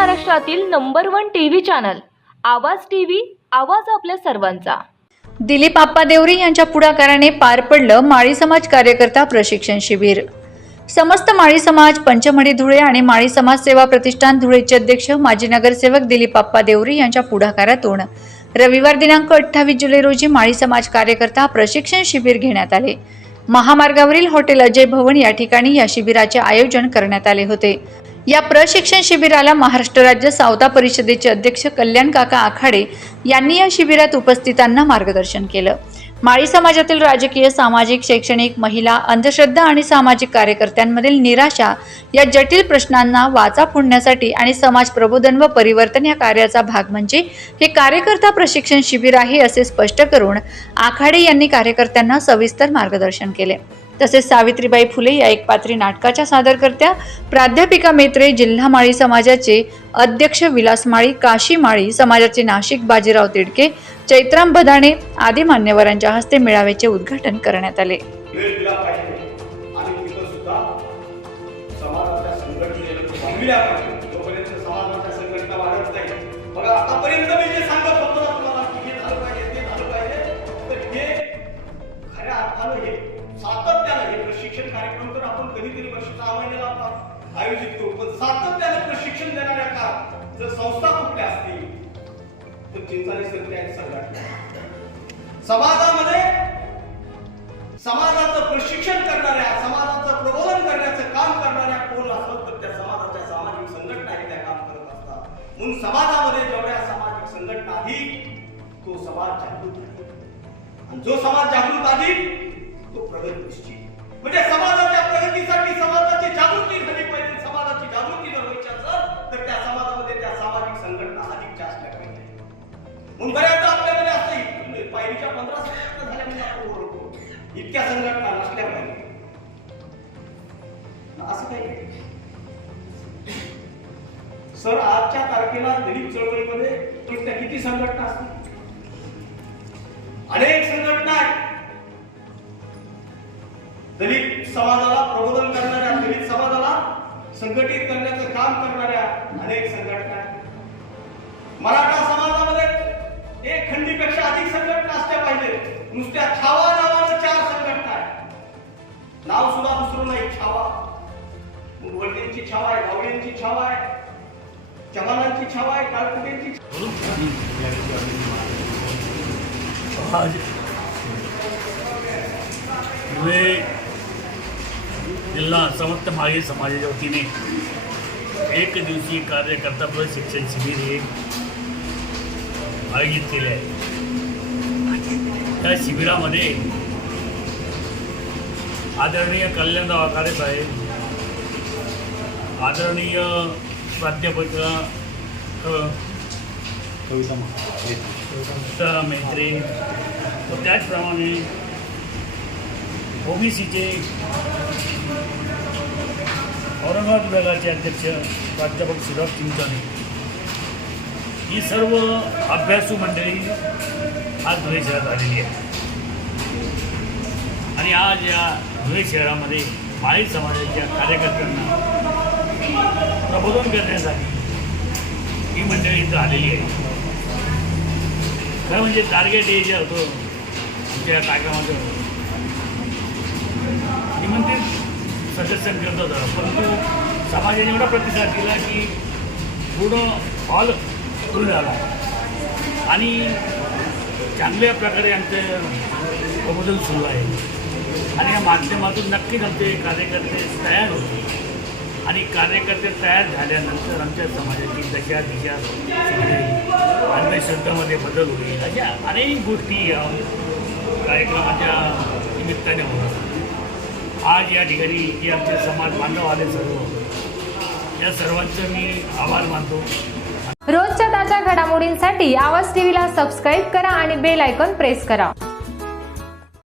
महाराष्ट्रातील number one TV channel Awaaz TV Awaaz आपल्या सर्वांचा. दिलीप आप्पा देवरी यांच्या पुढाकाराने पार पडलं माळी समाज कार्यकर्ता प्रशिक्षण शिबिर. समस्त माळी समाज पंचमढी धुळे आणि माळी समाज सेवा प्रतिष्ठान धुळेचे अध्यक्ष माजी नगरसेवक दिलीप आप्पा देवरी यांच्या पुढाकारातून. रविवार दिनांक अठ्ठावीस जुलै रोजी माळी समाज कार्यकर्ता प्रशिक्षण शिबिर घेण्यात आले. महामार्गावरील हॉटेल अजय भवन या ठिकाणी या शिबिराचे आयोजन करण्यात आले होते. या प्रशिक्षण शिबिराला महाराष्ट्र राज्य सावता परिषदेचे अध्यक्ष कल्याण काका आखाडे यांनी या शिबिरात उपस्थितांना मार्गदर्शन केलं. माळी समाजातील राजकीय सामाजिक शैक्षणिक महिला अंधश्रद्धा आणि सामाजिक कार्यकर्त्यांमधील निराशा या जटिल प्रश्नांना वाचा फोडण्यासाठी आणि समाज प्रबोधन व परिवर्तन या कार्याचा भाग म्हणजे हे कार्यकर्ता प्रशिक्षण शिबिर आहे असे स्पष्ट करून आखाडे यांनी कार्यकर्त्यांना सविस्तर मार्गदर्शन केले. तसेच सावित्रीबाई फुले या एकपात्री नाटकाच्या सादरकर्त्या प्राध्यापिका मेत्रे जिल्हा माळी समाजाचे अध्यक्ष विलास माळी काशी माळी समाजाचे नाशिक बाजीराव तिडके चैत्राम बदाणे आदी मान्यवरांच्या हस्ते मेळाव्याचे उद्घाटन करण्यात आले. आतापर्यंत मी जे सांगत होतो ना तुम्हाला की हे झालं पाहिजे ते झालं पाहिजे तर हे खऱ्या अर्थानं हे सातत्यानं हे प्रशिक्षण कार्यक्रम तर आपण कधीतरी वर्षाचा सहा आयोजित करू. पण सातत्यानं प्रशिक्षण देणाऱ्या का? जर संस्था कुठल्या असतील तर चिंताने सत्य आणि संघटना समाजामध्ये समाजाचं प्रशिक्षण करणाऱ्या समाजाचं प्रबोधन करण्याचं काम करणाऱ्या कोण असत तर त्या समाजाच्या सामाजिक संघटना हे त्या काम करत असतात. म्हणून समाजामध्ये जेवढ्या सामाजिक संघटना अधिक तो समाज जागृत आहे. आणि जो समाज जागृत अधिक तो प्रगत निश्चित म्हणजे समाजाच्या प्रगतीसाठी समाजाची जागृती झाली पाहिजे. समाजाची जागृती जर व्हायची असेल तर त्या समाजामध्ये त्या सामाजिक संघटना अधिकच्या असल्या पाहिजे म्हणून बऱ्याचदा आपल्याकडे असं म्हणजे पायरीच्या पंधरा संघटना झाल्या म्हणजे आपण ओळखतो. इतक्या संघटना नसल्या पाहिजे. असं काही सर आजच्या तारखेला दलित चळवळीमध्ये तुमच्या किती संघटना असतील? अनेक संघटना आहेत. दलित समाजाला प्रबोधन करणाऱ्या दलित समाजाला संघटित करण्याचं काम करणाऱ्या अनेक संघटना मराठा समाजामध्ये एक खंडीपेक्षा अधिक संघटना असल्या पाहिजेत. नुसत्या छावा नावानं चार संघटना आहेत. नाव सुद्धा दुसरं नाही छावा. वडीलची छावा आहे गावड्यांची छावा आहे जवानांची छावा आहे काळकुटींची छावा जिल्हा समर्थ माळी समाजाच्या वतीने एक दिवसीय कार्यकर्ता प्रशिक्षण शिबिर हे आयोजित केले आहे. त्या शिबिरामध्ये आदरणीय कल्याणराव आखाडे साहेब आदरणीय प्राध्यापक कविता मैत्री व त्याचप्रमाणे ओबीसीचे औरंगाबाद विभागाचे अध्यक्ष प्राध्यापक सुधार चिंचणे ही सर्व अभ्यासू मंडळी आज धुळे शहरात आलेली आहे आणि आज या धुळे शहरामध्ये माळी समाजाच्या कार्यकर्त्यांना प्रबोधन करण्यासाठी ही मंडळी इथं आलेली आहे. खरं म्हणजे टार्गेट हे जे होतं आमच्या कार्यक्रमाचं निमंत्रित सदस्यांकरता होता परंतु समाजाने एवढा प्रतिसाद दिला की पूर्ण हॉल फुल झाला आणि चांगल्या प्रकारे आमचं प्रबोधन सुरू आहे. आणि या माध्यमातून नक्कीच आमचे कार्यकर्ते तयार होते आणि कार्यकर्ते तयार झाल्यानंतर आमच्या समाजाची दशा दिशा अंधश्रद्धामध्ये बदल होईल अशा अनेक गोष्टी या कार्यक्रमाच्या निमित्ताने होतात आज या ठिकाणी जे आमचे समाज बांधव आले सर्व. या सर्वांचं मी आभार मानतो. रोजच्या ताज्या घडामोडींसाठी आवाज टीव्हीला सबस्क्राईब करा आणि बेल आयकॉन प्रेस करा.